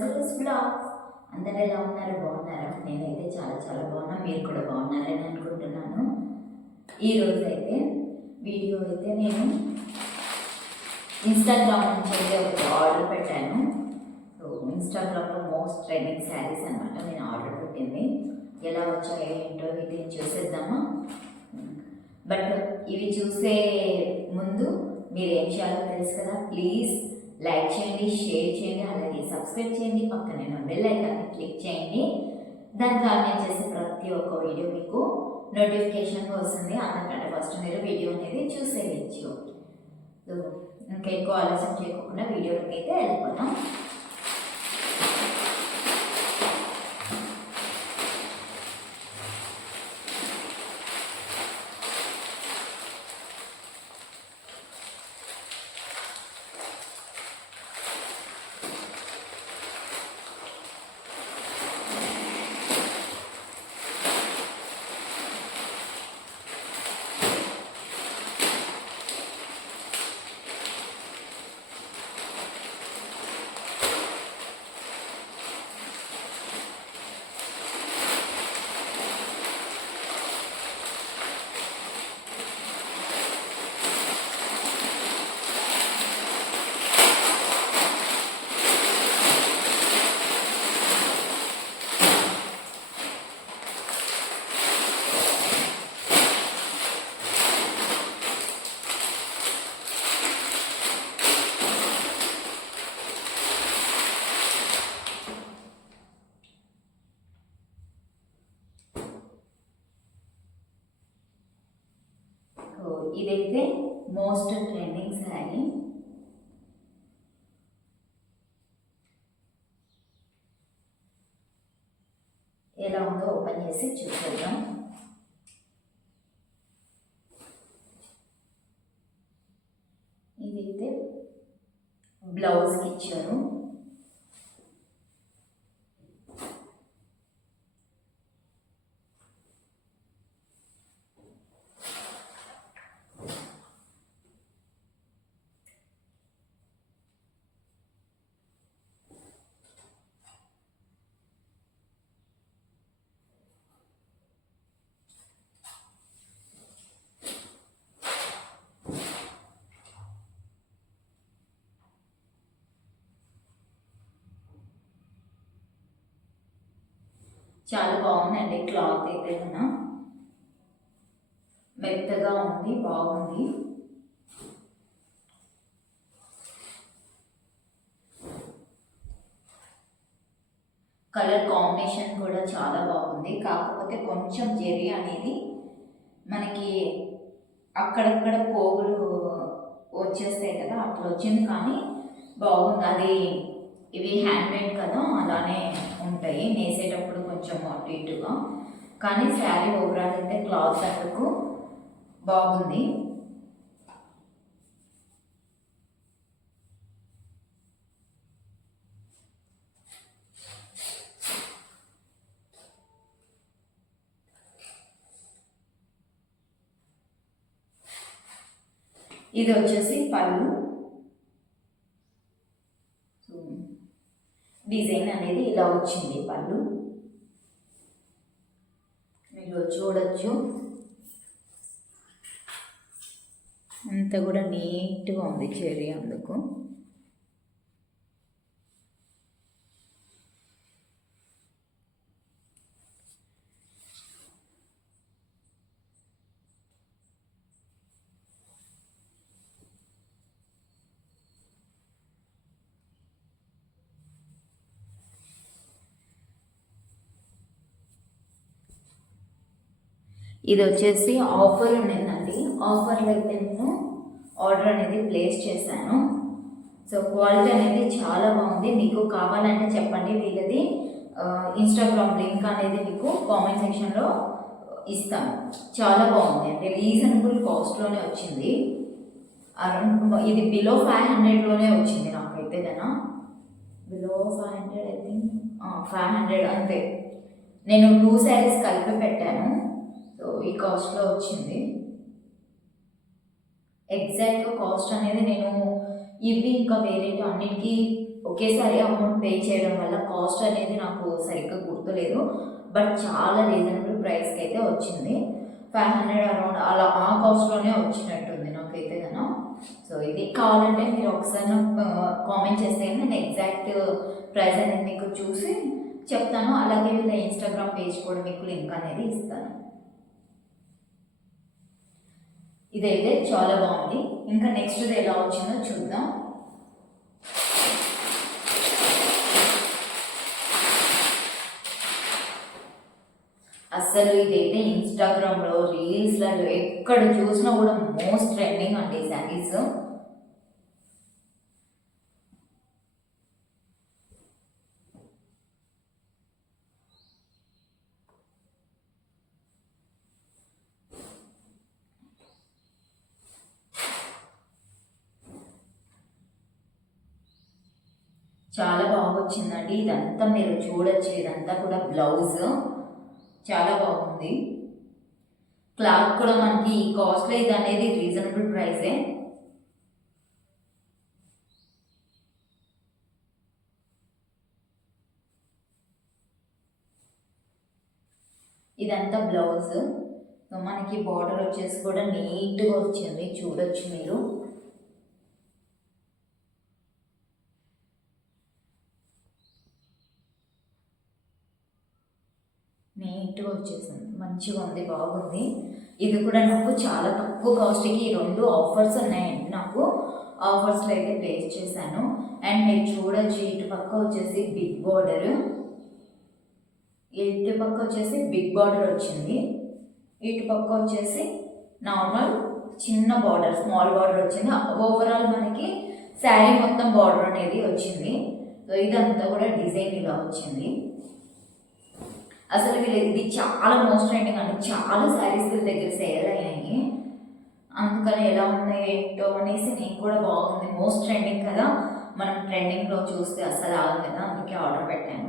With blog అందరు ఎలా ఉన్నారు? బాగున్నారా? నేనైతే చాలా చాలా బాగున్నా. మీరు కూడా బాగున్నారని అనుకుంటున్నాను. ఈరోజు అయితే వీడియో అయితే నేను ఇన్స్టాగ్రామ్ నుంచి అయితే ఒక ఆర్డర్ పెట్టాను. సో ఇన్స్టాగ్రామ్లో మోస్ట్ ట్రెండింగ్ శారీస్ అనమాట నేను ఆర్డర్ పెట్టింది. ఎలా వచ్చాయో ఏంటో వీటిని చూసేద్దామా? బట్ ఇవి చూసే ముందు మీరు ఏం చేయాలో తెలుసు కదా? ప్లీజ్ లైక్ చేయండి షేర్ చేయండి అలాగే సబ్స్క్రైబ్ చేయండి పక్కనే ఉన్న బెల్ ఐకాన్ని క్లిక్ చేయండి. దాని ద్వారా నేను చేసే ప్రతి ఒక్క వీడియో మీకు నోటిఫికేషన్ వస్తుంది. అందుకంటే ఫస్ట్ మీరు వీడియో అనేది చూసేయచ్చు. ఇంకా ఎక్కువ ఆలోచన చేయకుండా వీడియోలోకి అయితే వెళ్ళిపోతాం సో ఇదైతే మోస్ట్ ట్రెండింగ్ శారీ ఎలా ఉందో ఓపెన్ చేసి చూసేద్దాం. ఇదైతే బ్లౌజ్కి ఇచ్చారు. చాలా బాగుందండి క్లాత్ అయితే కన్నా మెత్తగా ఉంది బాగుంది. కలర్ కాంబినేషన్ కూడా చాలా బాగుంది. కాకపోతే కొంచెం జెరీ అనేది మనకి అక్కడక్కడ పోగులు వచ్చేస్తాయి కదా అట్లా వచ్చింది కానీ బాగుంది. అది ఇవి హ్యాండ్మేడ్ కదా అలానే ఉంటాయి. నేసేటప్పుడు కొంచెం అటు ఇటుగా కానీ శారీ ఓవరాల్ అయితే క్లాత్ అటుకు బాగుంది. ఇది వచ్చేసి పళ్ళు సో, డిజైన్ అనేది ఇలా వచ్చింది పళ్ళు. మీరు చూడొచ్చు. అంతా కూడా నీట్గా ఉంది చెరీ అందుకు. ఇది వచ్చేసి ఆఫర్ ఉండిందండి. ఆఫర్లో అయితే నేను ఆర్డర్ అనేది ప్లేస్ చేశాను. సో క్వాలిటీ అనేది చాలా బాగుంది. మీకు కావాలంటే చెప్పండి. వీళ్ళది ఇన్స్టాగ్రామ్ లింక్ అనేది మీకు కామెంట్ సెక్షన్లో ఇస్తాను. చాలా బాగుంది. అంటే రీజనబుల్ కాస్ట్లోనే వచ్చింది. అరౌండ్ ఇది బిలో ఫైవ్ హండ్రెడ్లోనే వచ్చింది నాకైతే కదా below five hundred I think. Five hundred అంతే. నేను టూ శారీస్ కలిపి పెట్టాను. సో ఈ కాస్ట్లో వచ్చింది. ఎగ్జాక్ట్గా కాస్ట్ అనేది నేను ఇవి ఇంకా వేరే అన్నిటికీ ఒకేసారి అమౌంట్ పే చేయడం వల్ల కాస్ట్ అనేది నాకు సరిగ్గా గుర్తులేదు. బట్ చాలా రీజనబుల్ ప్రైస్కి అయితే వచ్చింది. ఫైవ్ హండ్రెడ్ అరౌండ్ అలా ఆ కాస్ట్లోనే వచ్చినట్టుంది నాకైతే కన్నా సో ఇది కావాలంటే మీరు ఒకసారి నాకు కామెంట్ చేస్తే నేను ఎగ్జాక్ట్ ప్రైస్ అనేది మీకు చూసి చెప్తాను. అలాగే వీళ్ళ ఇన్స్టాగ్రామ్ పేజ్ కూడా మీకు లింక్ అనేది ఇస్తాను. ఇదైతే చాలా బాగుంది. ఇంకా నెక్స్ట్ ఎలా వచ్చిందో చూద్దాం. అసలు ఇదైతే ఇన్స్టాగ్రామ్లో రీల్స్లలో ఎక్కడ చూసినా కూడా మోస్ట్ ట్రెండింగ్ అండి శారీస్ చాలా బాగా వచ్చిందండి ఇదంతా మీరు చూడొచ్చు. ఇదంతా కూడా బ్లౌజ్. చాలా బాగుంది. క్లాత్ కూడా మనకి కాస్ట్లీ ఇది అనేది రీజనబుల్ ప్రైజే. ఇదంతా బ్లౌజ్. మనకి బార్డర్ వచ్చేసి కూడా నీట్గా వచ్చింది. చూడొచ్చు మీరు. నీట్గా వచ్చేసింది. మంచిగా ఉంది బాగుంది. ఇది కూడా నాకు చాలా తక్కువ కాస్ట్కి ఈ రెండు ఆఫర్స్ ఉన్నాయండి నాకు. ఆఫర్స్లో అయితే ప్లేస్ చేశాను. అండ్ మీరు చూడొచ్చు ఇటు పక్క వచ్చేసి బిగ్ బార్డర్ ఇటు పక్క వచ్చేసి బిగ్ బార్డర్ వచ్చింది. ఇటు పక్క వచ్చేసి నార్మల్ చిన్న బార్డర్ స్మాల్ బార్డర్ వచ్చింది. ఓవరాల్ మనకి శారీ మొత్తం బార్డర్ అనేది వచ్చింది. సో ఇదంతా కూడా డిజైన్ ఇలా వచ్చింది. అసలు వీళ్ళు ఇది చాలా మోస్ట్ ట్రెండింగ్ అని చాలా శారీస్ వీళ్ళ దగ్గర సేల్ అయ్యాయి అందుకని ఎలా ఉన్నాయి ఏంటో అనేసి నేను కూడా బాగుంది. మోస్ట్ ట్రెండింగ్ కదా. మనం ట్రెండింగ్లో చూస్తే అసలు ఆగదు కదా. అందుకే ఆర్డర్ పెట్టాను.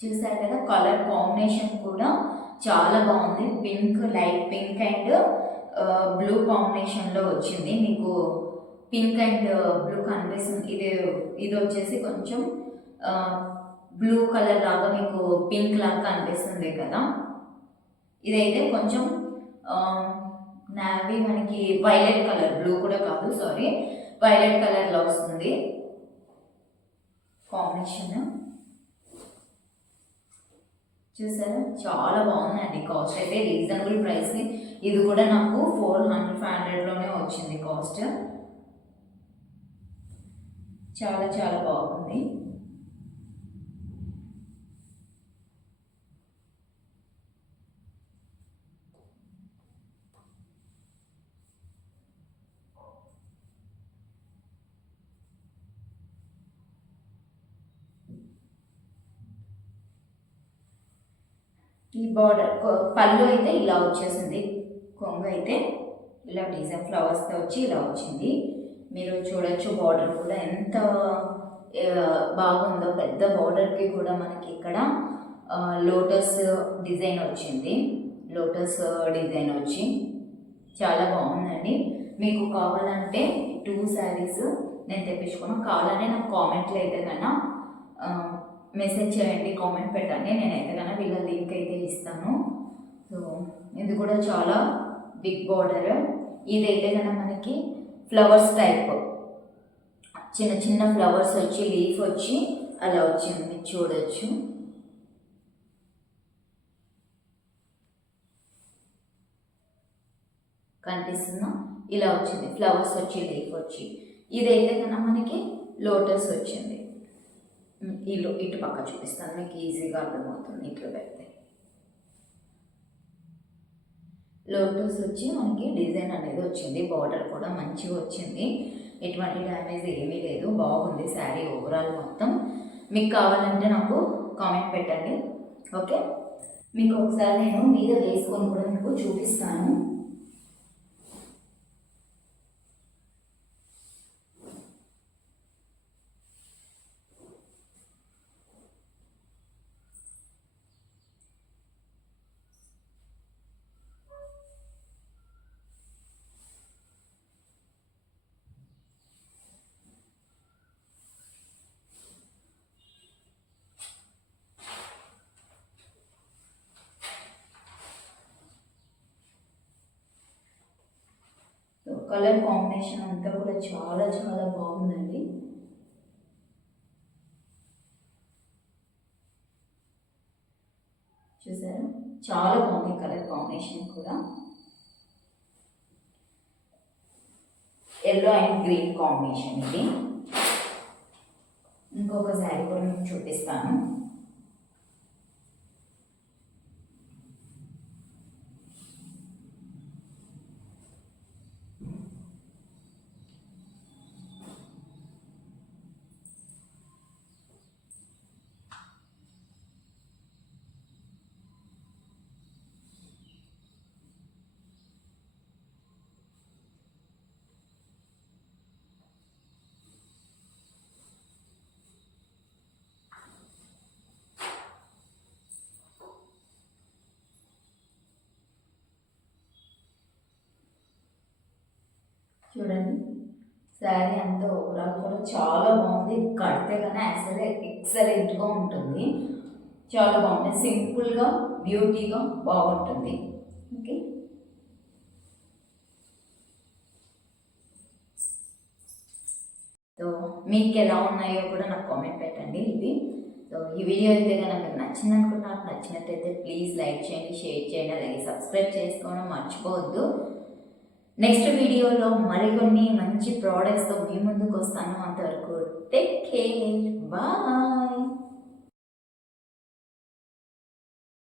చూసారు కదా? కలర్ కాంబినేషన్ కూడా చాలా బాగుంది. Pink light pink and blue కాంబినేషన్లో వచ్చింది. మీకు పింక్ అండ్ బ్లూ కనిపిస్తుంది. ఇది ఇది వచ్చేసి కొంచెం బ్లూ కలర్ లాగా మీకు పింక్ లాగా కనిపిస్తుంది కదా. ఇదైతే కొంచెం నావీ మనకి వైలెట్ కలర్ బ్లూ కూడా కాదు సారీ వైలెట్ కలర్లో వస్తుంది. కాంబినేషన్ చూసారా? చాలా బాగుందండి కాస్ట్ అయితే రీజనబుల్ ప్రైస్ ఇది కూడా నాకు ఫోర్ హండ్రెడ్ ఫైవ్ హండ్రెడ్లోనే వచ్చింది కాస్ట్ చాలా చాలా బాగుంది. ఈ బార్డర్ పళ్ళు అయితే ఇలా వచ్చేసింది. కొంగు అయితే ఇలా డిజైన్ ఫ్లవర్స్తో వచ్చి ఇలా వచ్చింది. మీరు చూడొచ్చు బార్డర్ కూడా ఎంత బాగుందో. పెద్ద బార్డర్కి కూడా మనకి ఇక్కడ లోటస్ డిజైన్ వచ్చింది. లోటస్ డిజైన్ వచ్చి చాలా బాగుందండి. మీకు కావాలంటే టూ శారీస్ నేను తెప్పించుకున్నాను కావాలంటే నాకు కామెంట్లు అయితే కన్నా మెసేజ్ చేయండి కామెంట్ పెట్టండి. నేనైతే కన్నా వీళ్ళ లింక్ అయితే ఇస్తాను. సో ఇది కూడా చాలా బిగ్ బార్డర్. ఇదైతే కన్నా మనకి ఫ్లవర్స్ టైప్. చిన్న చిన్న ఫ్లవర్స్ వచ్చి లీఫ్ వచ్చి అలా వచ్చింది. చూడొచ్చు. కనిపిస్తుందా? ఇలా వచ్చింది. ఫ్లవర్స్ వచ్చి లీఫ్ వచ్చి. ఇదైతే కన్నా మనకి లోటస్ వచ్చింది. ఇల్లు ఇటు పక్క చూపిస్తాను. మీకు ఈజీగా అర్థమవుతుంది. ఇట్లా పెడితే. లోటస్ వచ్చి మనకి డిజైన్ అనేది వచ్చింది. బార్డర్ కూడా మంచిగా వచ్చింది. ఎటువంటి డ్యామేజ్ ఏమీ లేదు. బాగుంది శారీ ఓవరాల్ మొత్తం. మీకు కావాలంటే నాకు కామెంట్ పెట్టండి. ఓకే? మీకు ఒకసారి నేను మీద వేసుకొని కూడా మీకు చూపిస్తాను. కలర్ కాంబినేషన్ అంతా కూడా చాలా చాలా బాగుందండి. చూసారా? చాలా బాగుంది కలర్ కాంబినేషన్ కూడా. ఎల్లో అండ్ గ్రీన్ కాంబినేషన్ ఇది. ఇంకొక శారీ కూడా మీకు చూపిస్తాను. చూడండి. శారీ అంతా ఓవరాల్ కూడా చాలా బాగుంది. కడితే కానీ అసలే ఎక్సలెంట్గా ఉంటుంది. చాలా బాగుంటుంది. సింపుల్గా బ్యూటీగా బాగుంటుంది. ఓకే. సో మీకు ఎలా ఉన్నాయో కూడా నాకు కామెంట్ పెట్టండి ఇది. సో ఈ వీడియో అయితే కనుక మీకు నచ్చింది అనుకుంటున్నారు నచ్చినట్టయితే ప్లీజ్ లైక్ చేయండి షేర్ చేయండి. అలాగే సబ్స్క్రైబ్ చేసుకోవడం మర్చిపోవద్దు. నెక్స్ట్ వీడియోలో మరికొన్ని మంచి ప్రోడక్ట్స్తో మీ ముందుకు వస్తాను. అంతవరకు టేక్ కేర్ బాయ్